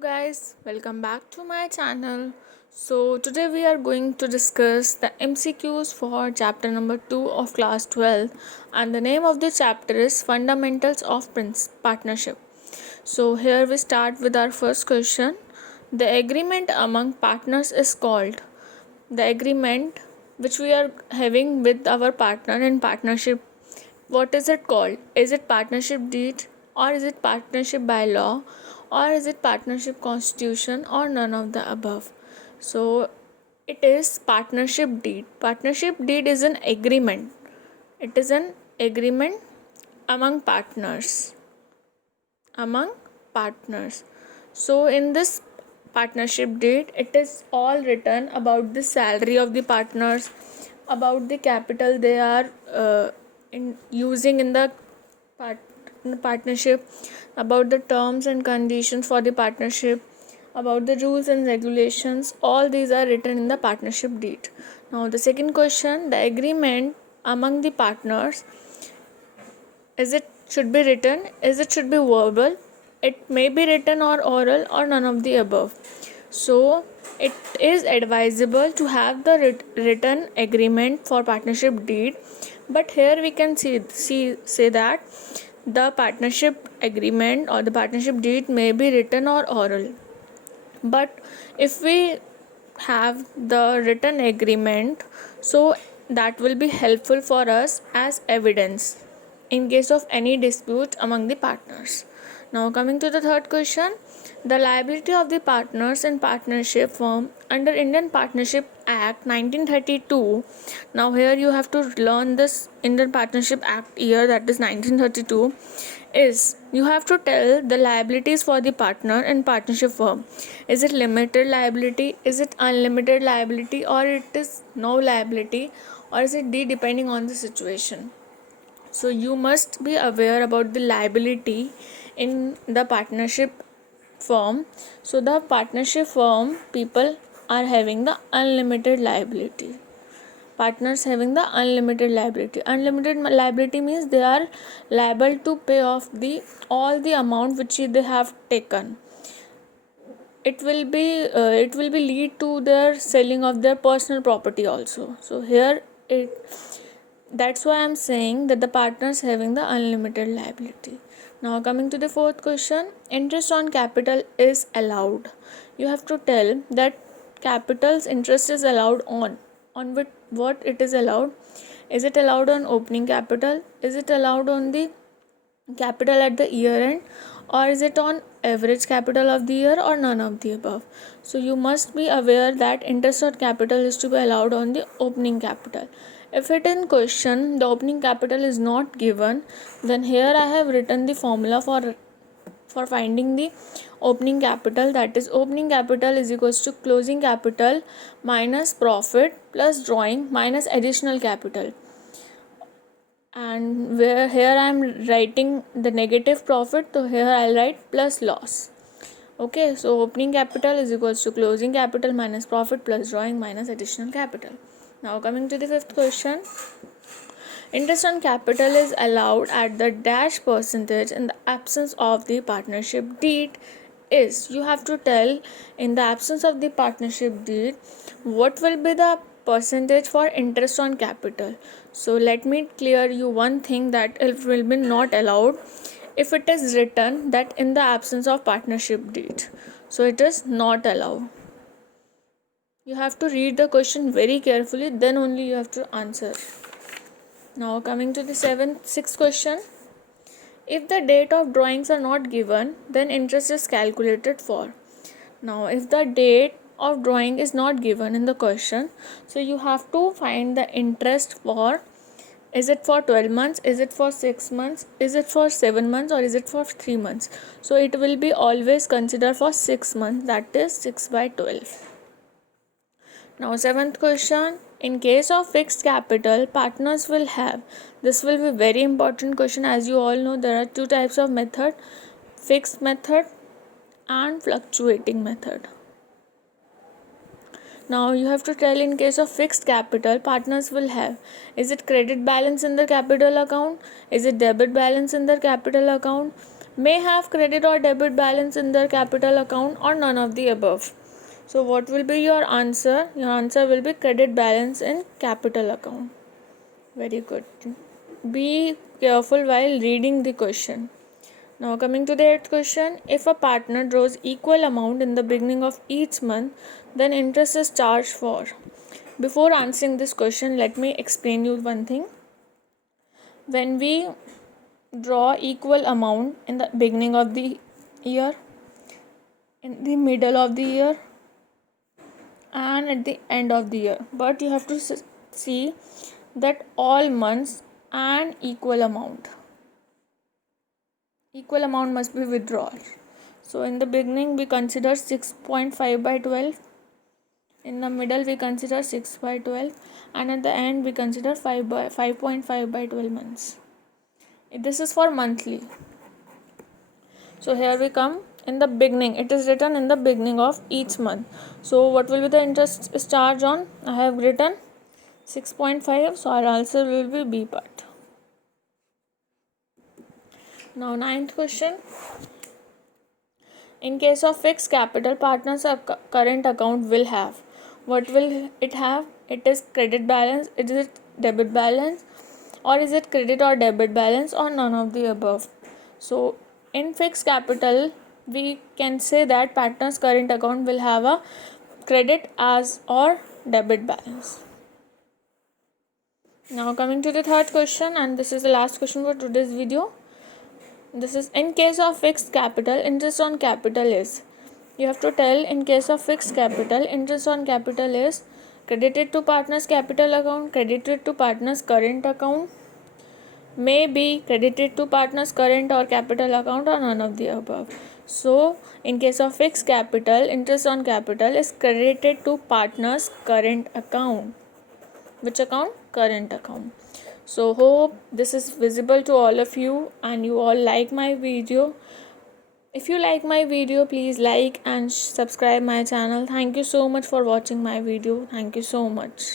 Guys, welcome back to my channel. So today we are going to discuss the MCQs for chapter number 2 of class 12, and the name of the chapter is Fundamentals of Partnership. So here we start with our first question. The agreement among partners is called. The agreement which we are having with our partner in partnership, what is it called? Is it partnership deed, or is it partnership by law, or is it partnership constitution, or none of the above? So it is partnership deed. Partnership deed is an agreement. It is an agreement among partners. Among partners. So in this partnership deed, it is all written about the salary of the partners, about the capital they are using in the partnership, about the terms and conditions for the partnership, about the rules and regulations. All these are written in the partnership deed. Now the second question, the agreement among the partners, is it should be written, is it should be verbal, it may be written or oral, or none of the above. So it is advisable to have the written agreement for partnership deed, but here we can say that the partnership agreement or the partnership deed may be written or oral. But if we have the written agreement, so that will be helpful for us as evidence in case of any dispute among the partners. Now coming to the third question, the liability of the partners in partnership firm under Indian Partnership Act 1932. Now here you have to learn this Indian Partnership Act year, that is 1932, is you have to tell the liabilities for the partner in partnership firm. Is it limited liability, is it unlimited liability, or it is no liability, or is it D, depending on the situation. So you must be aware about the liability in the partnership firm. So the partnership firm people are having the unlimited liability. Partners having the unlimited liability. Unlimited liability means they are liable to pay off the all the amount which they have taken. It will be lead to their selling of their personal property also. So here that's why I'm saying that the partners having the unlimited liability. Now coming to the fourth question, interest on capital is allowed. You have to tell that capital's interest is allowed on with what it is allowed. Is it allowed on opening capital? Is it allowed on the capital at the year end, or is it on average capital of the year, or none of the above? So you must be aware that interest on capital is to be allowed on the opening capital. If it in question the opening capital is not given, then here I have written the formula for finding the opening capital, that is opening capital is equals to closing capital minus profit plus drawing minus additional capital. And where here I am writing the negative profit, so here I'll write plus loss. Okay, so opening capital is equals to closing capital minus profit plus drawing minus additional capital. Now coming to the fifth question, interest on capital is allowed at the dash percentage in the absence of the partnership deed. Is you have to tell in the absence of the partnership deed what will be the percentage for interest on capital. So let me clear you one thing, that it will be not allowed if it is written that in the absence of partnership deed. So it is not allowed. You have to read the question very carefully, then only you have to answer. Now coming to the sixth question. If the date of drawings are not given, then interest is calculated for. Now if the date of drawing is not given in the question, so you have to find the interest for, is it for 12 months, is it for 6 months, is it for 7 months, or is it for 3 months. So it will be always considered for 6 months, that is 6 by 12. Now seventh question, in case of fixed capital, partners will have, this will be very important question. As you all know, there are two types of method, fixed method and fluctuating method. Now you have to tell in case of fixed capital, partners will have, is it credit balance in the capital account, is it debit balance in the capital account, may have credit or debit balance in their capital account, or none of the above. So what will be your answer? Your answer will be credit balance in capital account. Very good. Be careful while reading the question. Now coming to the 8th question, if a partner draws equal amount in the beginning of each month, then interest is charged for. Before answering this question, let me explain you one thing. When we draw equal amount in the beginning of the year, in the middle of the year, and at the end of the year, but you have to see that all months and equal amount must be withdrawn. So in the beginning we consider 6.5 by 12, in the middle we consider 6 by 12, and at the end we consider 5.5 by 12 months. This is for monthly. So here we come. In the beginning, it is written in the beginning of each month. So what will be the interest charge on? I have written 6.5, so our answer will be B part. Now 9th question. In case of fixed capital, partners' current account will have. What will it have? It is credit balance, is it debit balance, or is it credit or debit balance, or none of the above? So in fixed capital, we can say that partner's current account will have a credit as or debit balance. Now coming to the 3rd question, and this is the last question for today's video. This is in case of fixed capital, interest on capital is. You have to tell in case of fixed capital, interest on capital is credited to partner's capital account, credited to partner's current account, may be credited to partner's current or capital account, or none of the above. So in case of fixed capital, interest on capital is credited to partner's current account. Which account? Current account. So hope this is visible to all of you and you all like my video. If you like my video, please like and subscribe my channel. Thank you so much for watching my video. Thank you so much.